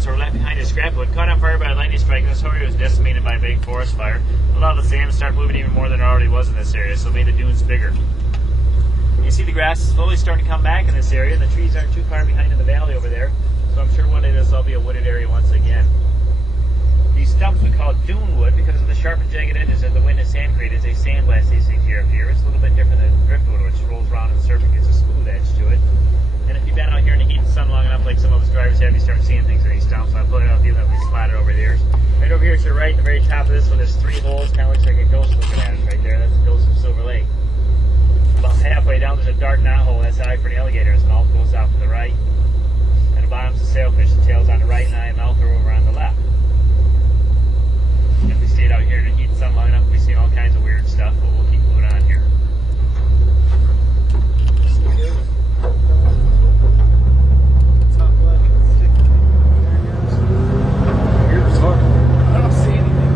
so we're left behind a scrap wood caught on fire by a lightning strike, and this area was decimated by a big forest fire. A lot of the sand started moving even more than it already was in this area, so it made the dunes bigger. You see the grass is slowly starting to come back in this area, and the trees aren't too far behind in the valley over there, so I'm sure one day this will be a wooded area once again. These stumps we call dune wood because of the sharp and jagged edges that the wind and sand create as they sandblast these things year after year. It's a little bit different than driftwood, which rolls around and the surface gets a smooth edge to it. And if you've been out here in the heat and sun long enough, like some of us drivers have, you start seeing things in these stumps. So I put it out a few that we splattered over the years. Right over here to the right, at the very top of this one, there's 3 holes, kind of looks like a ghost looking at us right there. That's the ghost of Silver Lake. About halfway down, there's a dark knothole. That's the eye for an alligator. His mouth goes out to the right. And the bottom's a sailfish. The tail's on the right, and eye and mouth are over on the left. If we stayed out here in the heat and sun long enough, we've seen all kinds of weird stuff, but we'll keep moving on here. Top left, stick. Here's the I don't see anything.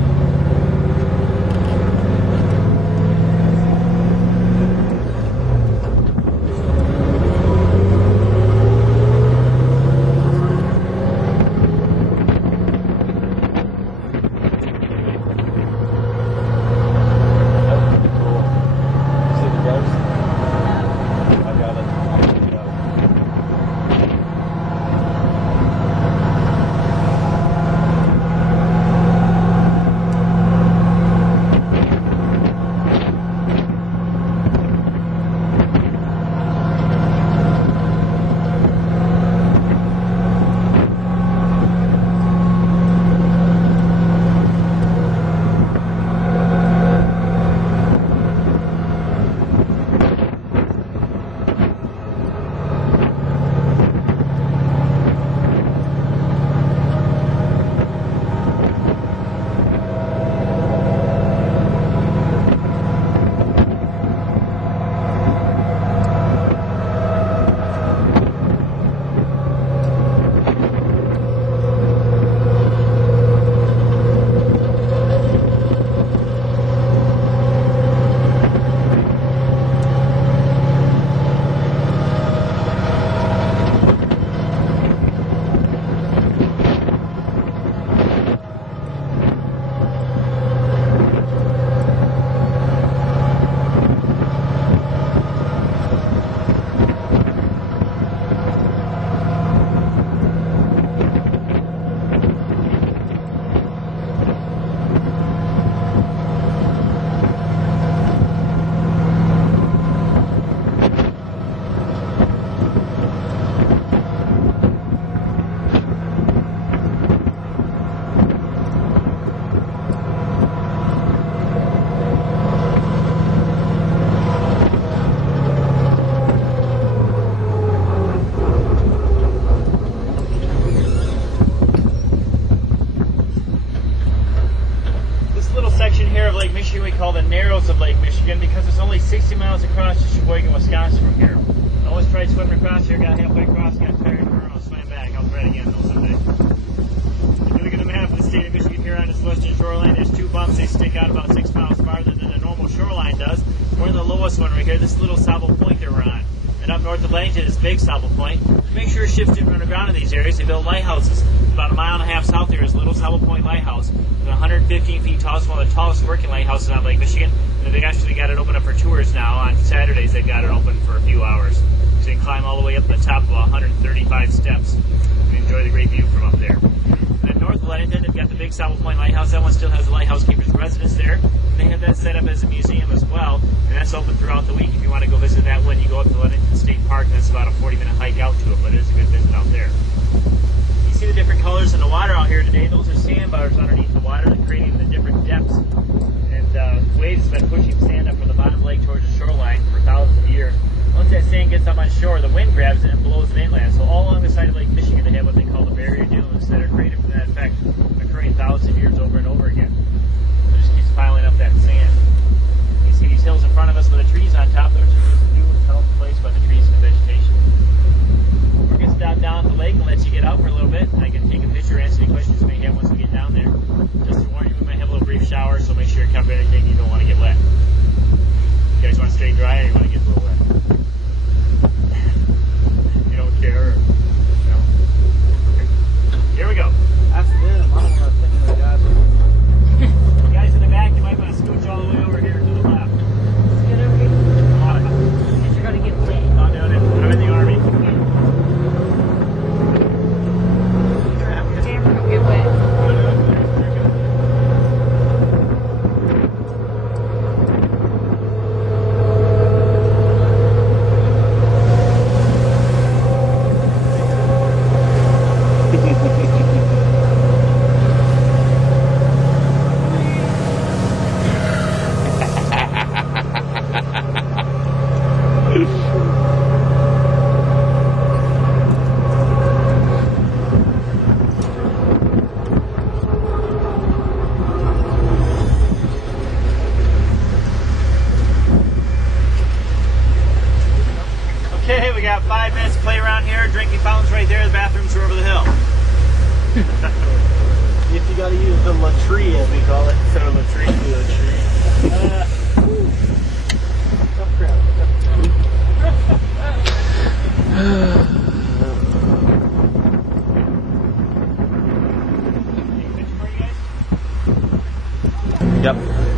We call the Narrows of Lake Michigan because it's only 60 miles across to Sheboygan, Wisconsin from here. I always tried swimming across here, got halfway across, got tired, and I'll swim back. I'll try it again though someday. If you look at the map of the state of Michigan here on this western shoreline, there's 2 bumps. They stick out about 6 miles farther than the normal shoreline does. We're in the lowest one right here, this little Sauble Point that we're on. And up north of Bennington is Big Sauble Point. To make sure ships didn't run aground in these areas, they built lighthouses. About a mile and a half south there is Little Sauble Point Lighthouse. It's 115 feet tall. It's one of the tallest working lighthouses on Lake Michigan. And they've actually got it open up for tours now. On Saturdays, they've got it open for a few hours. So you can climb all the way up to the top of 135 steps and enjoy the great view from up there. And then north of Bennington, they've got the Big Sauble Point Lighthouse. That one still has the lighthouse keeper's residence there. And they have that set up as a museum as well. And that's open throughout the week. If you want to go visit that one, you go up to Bennington State Park, and it's about a 40-minute hike out to it, but it is a good visit out there. You see the different colors in the water out here today. Those are sandbars underneath the water that creating the different depths. And waves have been pushing sand up from the bottom of the lake towards the shoreline for thousands of years. Once that sand gets up on shore, the wind grabs it and blows it inland. So all along the side of Lake Michigan, they have what they call the barrier dunes that are created from that effect, occurring thousands of years over and over again. So it just keeps piling up that sand. You see these hills in front of us with the trees on top. Those are just dunes held in place by the trees and the vegetation. We're going to stop down at the lake and let you get out for a little bit. I can take a picture, answer any questions you may have once we get down there. Just to warn you, we might have a little brief shower, so make sure you cover anything you don't want to get wet. You guys want to stay dry or you want to get a little wet? You don't care? No? Okay. Here we go. Don't get wet. Okay, we got 5 minutes to play around here. Drinking fountains right there. The bathrooms are over the hill. If you gotta use the latrine, as we call it, instead of latrine. Tough crowd. Yep.